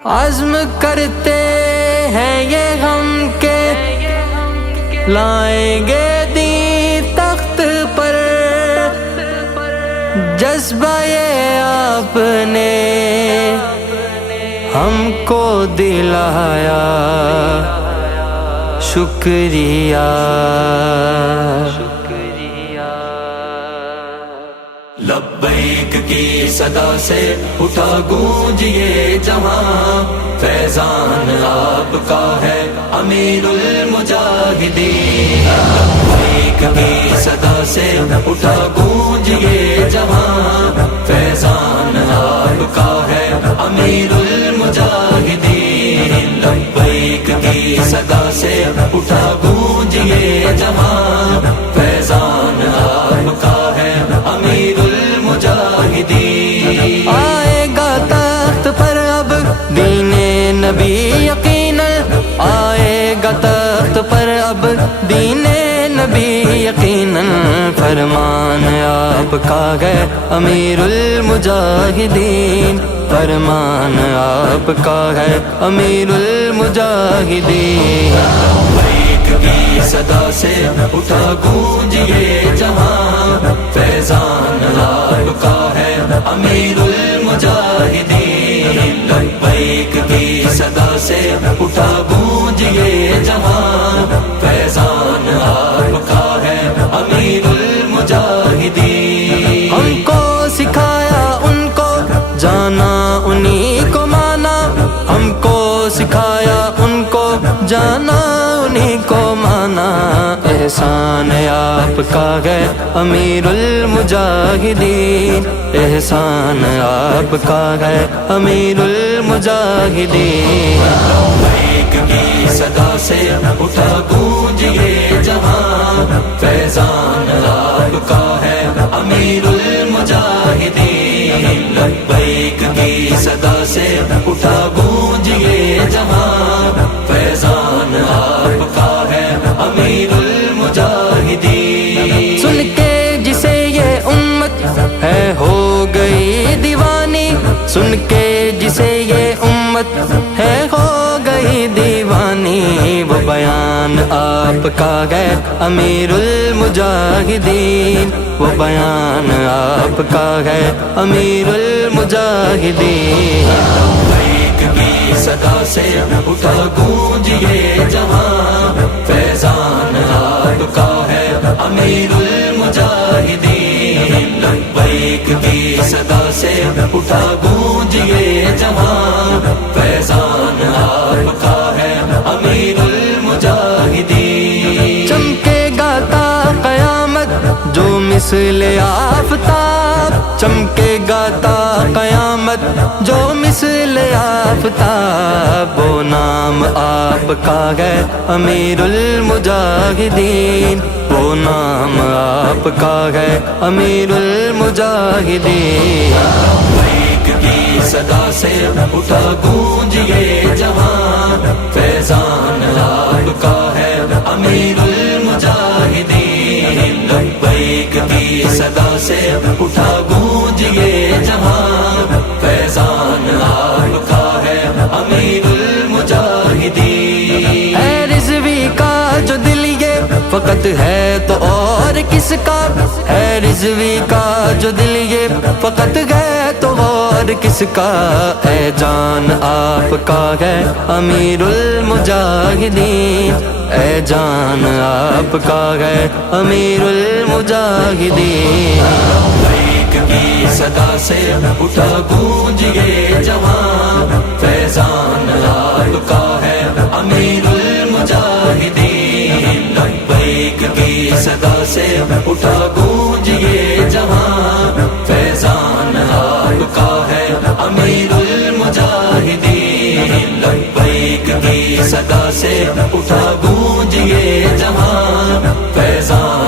عزم کرتے ہیں یہ ہم کے لائیں گے دین تخت پر، جذبہ یہ آپ نے ہم کو دلایا، شکریہ۔ لبیک کی صدا سے اٹھا گونج یہ جہاں، فیضان آپ کا ہے امیر المجاہدین۔ لبیک کی صدا سے اٹھا گونج یہ جہاں، فیضان آپ کا ہے امیر المجاہدین۔ لبیک کی صدا سے اٹھا گونج یہ جہاں، فیضان آپ کا ہے امیر المجاہدین۔ آئے گا تخت پر اب دین نبی یقیناً، آئے گا تخت پر اب دین نبی یقیناً، فرمان آپ کا ہے امیر المجاہدین، فرمان آپ کا ہے امیر المجاہدین۔ لبیک کی صدا سے اٹھا گونج یہ جہاں، فیضان آپ کا ہے امیر المجاہدین۔ لبیک کی صدا سے اٹھا گونج یہ جہاں، فیضان آپ کا ہے امیر المجاہدین۔ ہم کو سکھایا ان کو جانا، انہی کو مانا، ہم کو سکھایا ان کو جانا، انہی کو مانا، احسان آپ کا ہے امیر المجاہدین، احسان آپ کا ہے امیر المجاہدین۔ لبیک کی صدا سے اٹھا گونج یہ جہاں، فیضان آپ کا ہے امیر المجاہدین۔ لبیک کی صدا سے اٹھا گونج یہ جہاں، فیضان آپ کا ہے امیر المجاہدین۔ سن کے جسے یہ امت ہے ہو گئی دیوانی، سن کے جسے یہ امت ہے ہو گئی دیوانی، وہ بیان آپ کا ہے امیر المجاہدین، وہ بیان آپ کا ہے امیر المجاہدین۔ لبیک کی صدا سے اٹھا گونج یہ جہاں، فیضان آپ کا ہے امیر المجاہدین۔ لبیک کی صدا سے اٹھا گونج یہ جہاں، فیضان آپ کا ہے امیر المجاہدین۔ چمکے گا تا قیامت جو مثل آفتاب، چمکے گا تا قیامت جو مثل آفتاب، وہ نام آپ کا ہے امیر المجاہدین، وہ نام آپ کا ہے امیر المجاہدین۔ لبیک کی صدا سے اٹھا گونج یہ جہاں، فیضان آپ کا ہے امیر المجاہدین۔ لبیک کی صدا سے اٹھا گونج یہ جہاں، فیضان آپ کا ہے امیر المجاہدین۔ اے رضوی کا جو دل یہ فقط ہے تو اور کس کا، ہے رضوی کا جو دل یہ فقط ہے تو اور کس کا، اے جان آپ کا ہے امیر المجاہدین، اے جان آپ کا ہے امیر المجاہدین۔ لبیک کی صدا سے اٹھا گونج یہ جہاں، فیضان آپ کا ہے امیر المجاہدین۔ لبیک کی صدا سے اٹھا گونج یہ جہاں، فیضان آپ کا ہے امیر المجاہدین۔ لبیک کی صدا سے اٹھا گونج یہ جہاں، فیضان